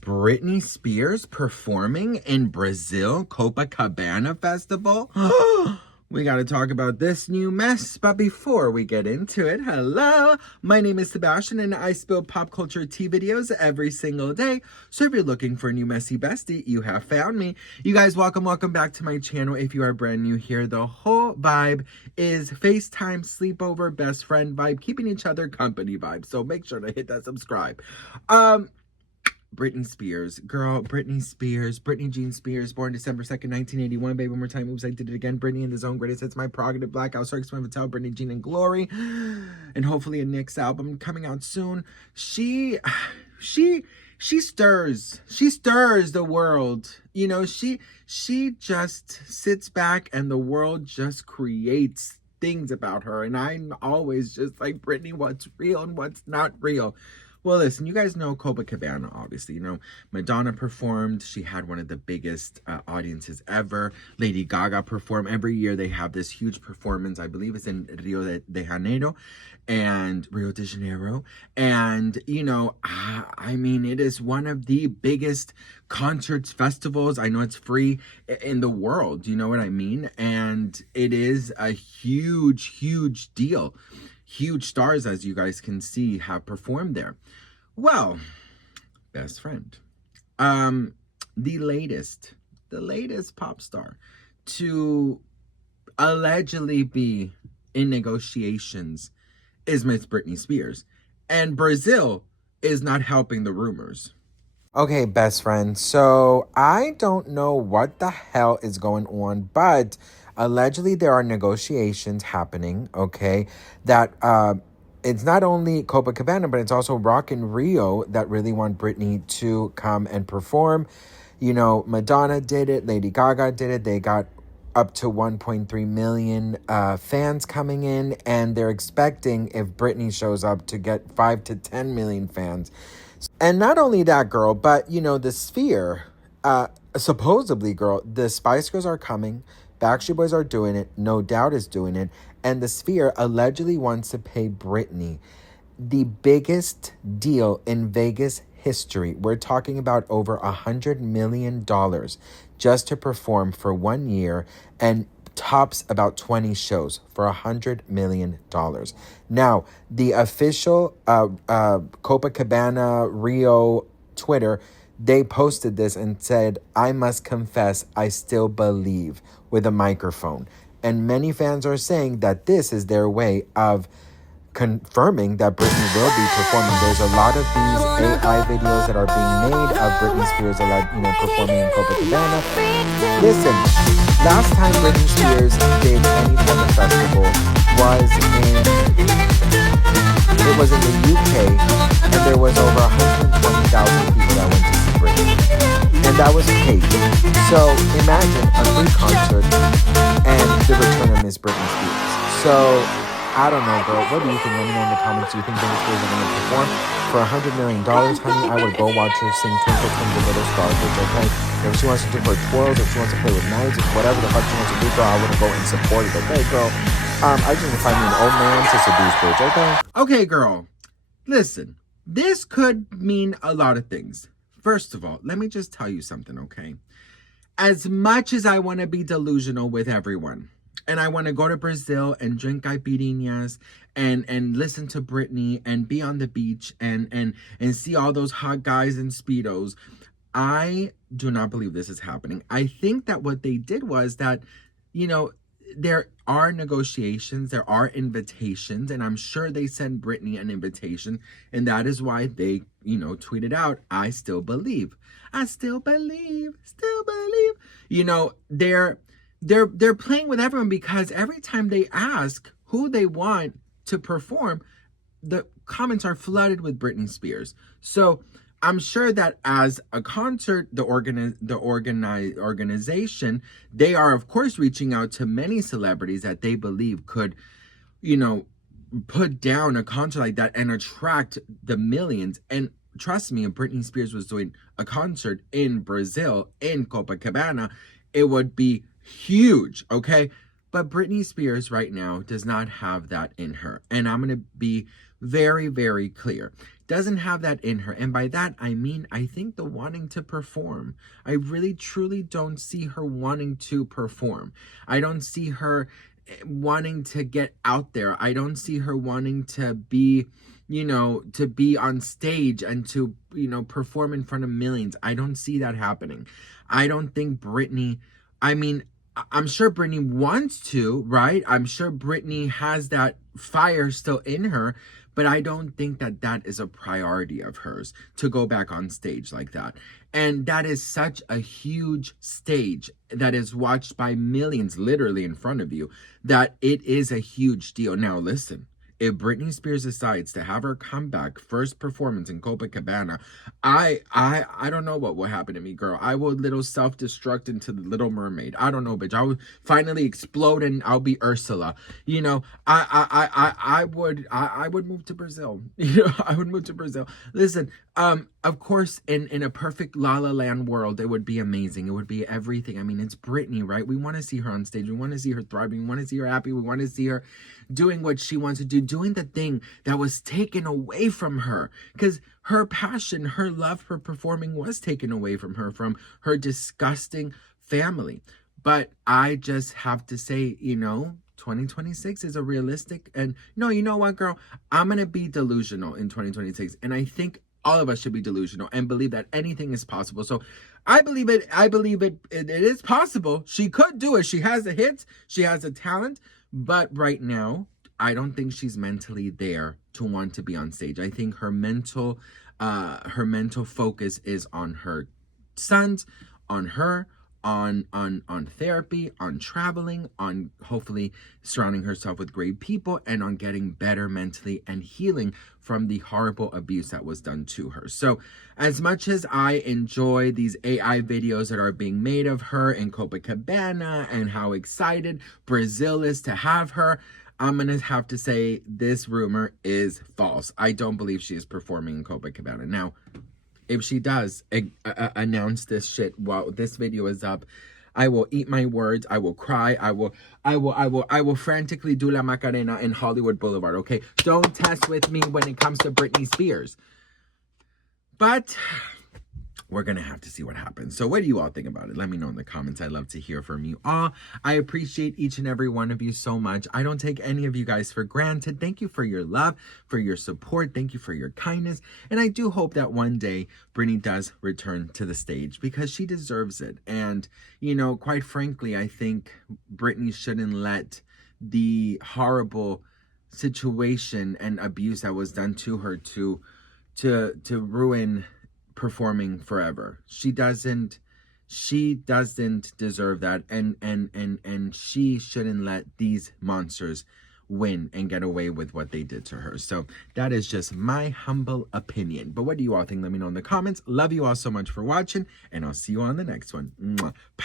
Britney Spears performing in Brazil Copacabana Festival? We got to talk about this new mess. But before we get into it, hello, my name is Sebastian and I spill pop culture tea videos every single day. So if you're looking for a new messy bestie, you have found me. You guys, welcome back to my channel. If you are brand new here, the whole vibe is FaceTime, sleepover, best friend vibe, keeping each other company vibe. So make sure to hit that subscribe. Britney Spears. Girl, Britney Spears. Britney Jean Spears, born December 2nd, 1981. Baby, one more time. Oops, I did it again. Britney in the Zone. Greatest hits, my prerogative. Blackout. Circus, Femme Fatale. Britney Jean in Glory. And hopefully a Nick's album coming out soon. She stirs. She stirs the world. You know, she just sits back and the world just creates things about her. And I'm always just like, Britney, what's real and what's not real? Well, listen, you guys know Copacabana, obviously. You know, Madonna performed. She had one of the biggest audiences ever. Lady Gaga performed. Every year they have this huge performance. I believe it's in Rio de Janeiro and Rio de Janeiro. And, you know, I mean, it is one of the biggest concerts, festivals. I know it's free in the world. You know what I mean? And it is a huge, huge deal. Huge stars, as you guys can see, have performed there. Well, best friend. The latest pop star to allegedly be in negotiations is Miss Britney Spears. And Brazil is not helping the rumors. Okay, best friend. So I don't know what the hell is going on, but allegedly there are negotiations happening, okay, that it's not only Copacabana, but it's also Rock in Rio that really want Britney to come and perform. You know, Madonna did it, Lady Gaga did it. They got up to 1.3 million fans coming in, and they're expecting, if Britney shows up, to get 5 to 10 million fans. And not only that, girl, but, you know, the Sphere, supposedly, girl, the Spice Girls are coming. Backstreet Boys are doing it. No Doubt is doing it. And the Sphere allegedly wants to pay Britney the biggest deal in Vegas history. We're talking about over $100 million just to perform for 1 year and tops about 20 shows for $100 million. Now, the official Copacabana Rio Twitter, they posted this and said, "I must confess, I still believe," with a microphone. And many fans are saying that this is their way of confirming that Britney will be performing. There's a lot of these AI videos that are being made of Britney Spears, performing in Copacabana. Listen, last time Britney Spears did any type of festival was in the UK, and there was over 120,000 people that went to see Britney, and that was paid. So imagine a free concert and the return of Miss Britney Spears. So I don't know, girl. What do you think? Let me know in the comments. Do you think Britney Spears is going to perform for $100 million? Honey, I would go watch her sing Twinkle Twinkle Little Star, bitch, okay? If she wants to do her twirls, if she wants to play with knives, whatever the fuck she wants to do, girl, I would go and support it, okay, girl? I just want to find me an old man to seduce, bitch, okay? Okay, girl. Listen, this could mean a lot of things. First of all, let me just tell you something, okay? As much as I want to be delusional with everyone, and I want to go to Brazil and drink caipirinhas and listen to Britney and be on the beach and see all those hot guys in Speedos, I do not believe this is happening. I think that what they did was that, you know, there are negotiations, there are invitations, and I'm sure they sent Britney an invitation, and that is why they, you know, tweeted out, "I still believe. I still believe, still believe." You know, they're playing with everyone because every time they ask who they want to perform, the comments are flooded with Britney Spears. So I'm sure that as a concert, the organization, they are, of course, reaching out to many celebrities that they believe could, you know, put down a concert like that and attract the millions. And trust me, if Britney Spears was doing a concert in Brazil, in Copacabana, it would be huge, okay? But Britney Spears right now does not have that in her. And I'm going to be very, very clear. doesn't have that in her. And by that, I mean, I think the wanting to perform. I really, truly don't see her wanting to perform. I don't see her wanting to get out there. I don't see her wanting to be, to be on stage and to, perform in front of millions. I don't see that happening. I don't think Britney, I mean, I'm sure Britney wants to, right? I'm sure Britney has that fire still in her, but I don't think that that is a priority of hers to go back on stage like that. And that is such a huge stage that is watched by millions literally in front of you, that it is a huge deal. Now, listen. If Britney Spears decides to have her comeback first performance in Copacabana, I don't know what will happen to me, girl. I will little self-destruct into the Little Mermaid. I don't know, bitch. I will finally explode and I'll be Ursula. I would move to Brazil. I would move to Brazil. Listen, of course, in a perfect La La Land world, it would be amazing. It would be everything. I mean, it's Britney, right? We want to see her on stage. We want to see her thriving. We want to see her happy. We want to see her doing what she wants to do, doing the thing that was taken away from her. Because her passion, her love for performing was taken away from her disgusting family. But I just have to say, 2026 is a realistic, and no, you know what, girl? I'm going to be delusional in 2026. And I think all of us should be delusional and believe that anything is possible. So I believe it is possible. She could do it. She has the hits. She has the talent. But right now, I don't think she's mentally there to want to be on stage. I think her mental focus is on her sons, on her, on therapy, on traveling, on hopefully surrounding herself with great people, and on getting better mentally and healing from the horrible abuse that was done to her. So as much as I enjoy these AI videos that are being made of her in Copacabana and how excited Brazil is to have her, I'm going to have to say this rumor is false. I don't believe she is performing in Copacabana. Now, if she does announce this shit while this video is up, I will eat my words. I will cry. I will frantically do La Macarena in Hollywood Boulevard. Okay, don't test with me when it comes to Britney Spears. But we're going to have to see what happens. So what do you all think about it? Let me know in the comments. I'd love to hear from you all. I appreciate each and every one of you so much. I don't take any of you guys for granted. Thank you for your love, for your support. Thank you for your kindness. And I do hope that one day Britney does return to the stage because she deserves it. And, quite frankly, I think Britney shouldn't let the horrible situation and abuse that was done to her to ruin performing forever. She doesn't deserve that, and she shouldn't let these monsters win and get away with what they did to her. So that is just my humble opinion. But what do you all think? Let me know in the comments. Love you all so much for watching, and I'll see you on the next one. Mwah. Bye.